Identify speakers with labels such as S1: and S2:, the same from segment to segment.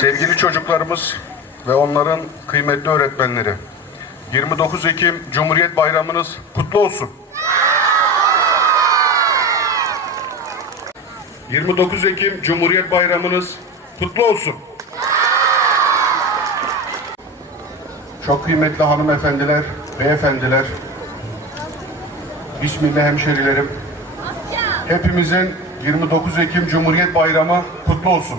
S1: Sevgili çocuklarımız ve onların kıymetli öğretmenleri. 29 Ekim Cumhuriyet Bayramınız kutlu olsun. 29 Ekim Cumhuriyet Bayramınız kutlu olsun. Çok kıymetli hanımefendiler, beyefendiler, Bismillah hemşerilerim. Hepimizin 29 Ekim Cumhuriyet Bayramı kutlu olsun.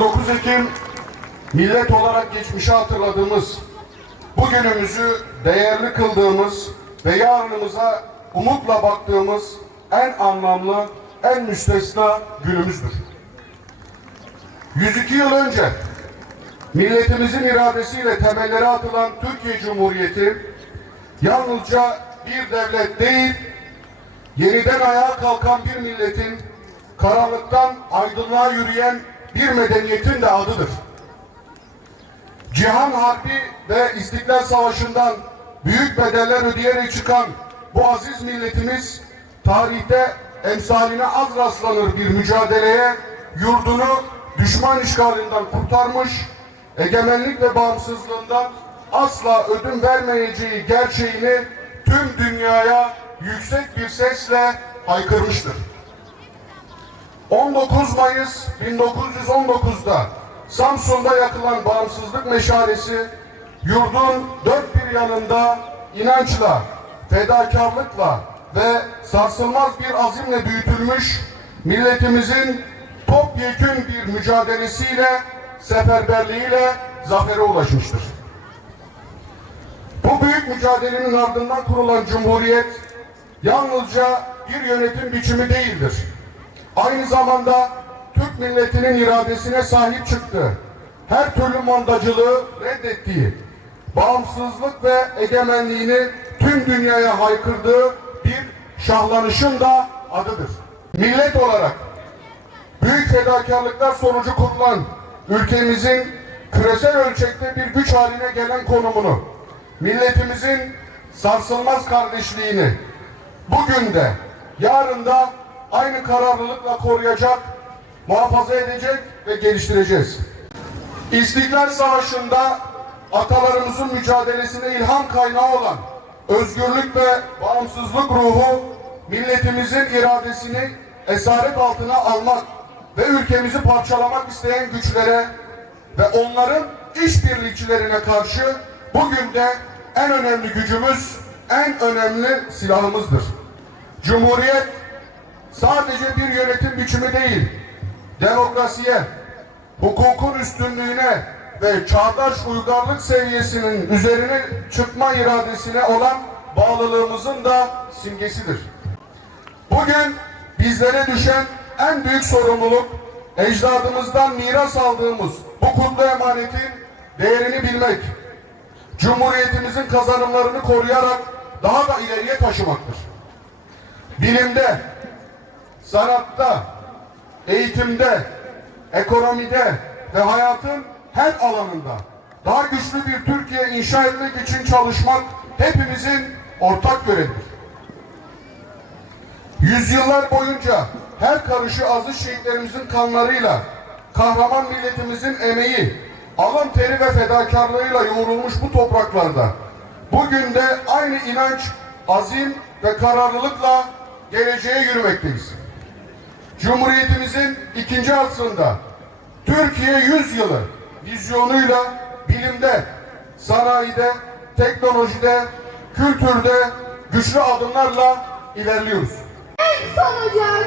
S1: ...29 Ekim millet olarak geçmişi hatırladığımız... ...bugünümüzü değerli kıldığımız... ...ve yarınımıza umutla baktığımız... ...en anlamlı, en müstesna günümüzdür. 102 yıl önce... ...milletimizin iradesiyle temelleri atılan Türkiye Cumhuriyeti... ...yalnızca bir devlet değil... ...yeniden ayağa kalkan bir milletin karanlıktan aydınlığa yürüyen bir medeniyetin de adıdır. Cihan Harbi ve İstiklal Savaşı'ndan büyük bedeller ödeyerek çıkan bu aziz milletimiz tarihte emsaline az rastlanır bir mücadeleye yurdunu düşman işgalinden kurtarmış, egemenlik ve bağımsızlığından asla ödün vermeyeceği gerçeğini tüm dünyaya yüksek bir sesle haykırmıştır. 19 Mayıs 1919'da Samsun'da yakılan bağımsızlık meşalesi yurdun dört bir yanında inançla, fedakarlıkla ve sarsılmaz bir azimle büyütülmüş milletimizin topyekün bir mücadelesiyle, seferberliğiyle zafere ulaşmıştır. Bu büyük mücadelenin ardından kurulan Cumhuriyet yalnızca bir yönetim biçimi değildir aynı zamanda Türk milletinin iradesine sahip çıktı. Her türlü mandacılığı reddettiği, bağımsızlık ve egemenliğini tüm dünyaya haykırdığı bir şahlanışın da adıdır. Millet olarak büyük fedakarlıklar sonucu kurulan ülkemizin küresel ölçekte bir güç haline gelen konumunu, milletimizin sarsılmaz kardeşliğini bugün de yarın da aynı kararlılıkla koruyacak, muhafaza edecek ve geliştireceğiz. İstiklal Savaşı'nda atalarımızın mücadelesine ilham kaynağı olan özgürlük ve bağımsızlık ruhu milletimizin iradesini esaret altına almak ve ülkemizi parçalamak isteyen güçlere ve onların işbirlikçilerine karşı bugün de en önemli gücümüz, en önemli silahımızdır. Cumhuriyet sadece bir yönetim biçimi değil, demokrasiye, hukukun üstünlüğüne ve çağdaş uygarlık seviyesinin üzerine çıkma iradesine olan bağlılığımızın da simgesidir. Bugün bizlere düşen en büyük sorumluluk ecdadımızdan miras aldığımız bu kutlu emanetin değerini bilmek, Cumhuriyetimizin kazanımlarını koruyarak daha da ileriye taşımaktır. Bilimde, sanatta, eğitimde, ekonomide ve hayatın her alanında daha güçlü bir Türkiye inşa etmek için çalışmak hepimizin ortak görevidir. Yüzyıllar boyunca her karışı azı şehitlerimizin kanlarıyla, kahraman milletimizin emeği, alın teri ve fedakarlığıyla yoğrulmuş bu topraklarda bugün de aynı inanç, azim ve kararlılıkla geleceğe yürümekteyiz. Cumhuriyetimizin ikinci asrında Türkiye 100 yüzyılı vizyonuyla bilimde, sanayide, teknolojide, kültürde güçlü adımlarla ilerliyoruz.
S2: En son hocam.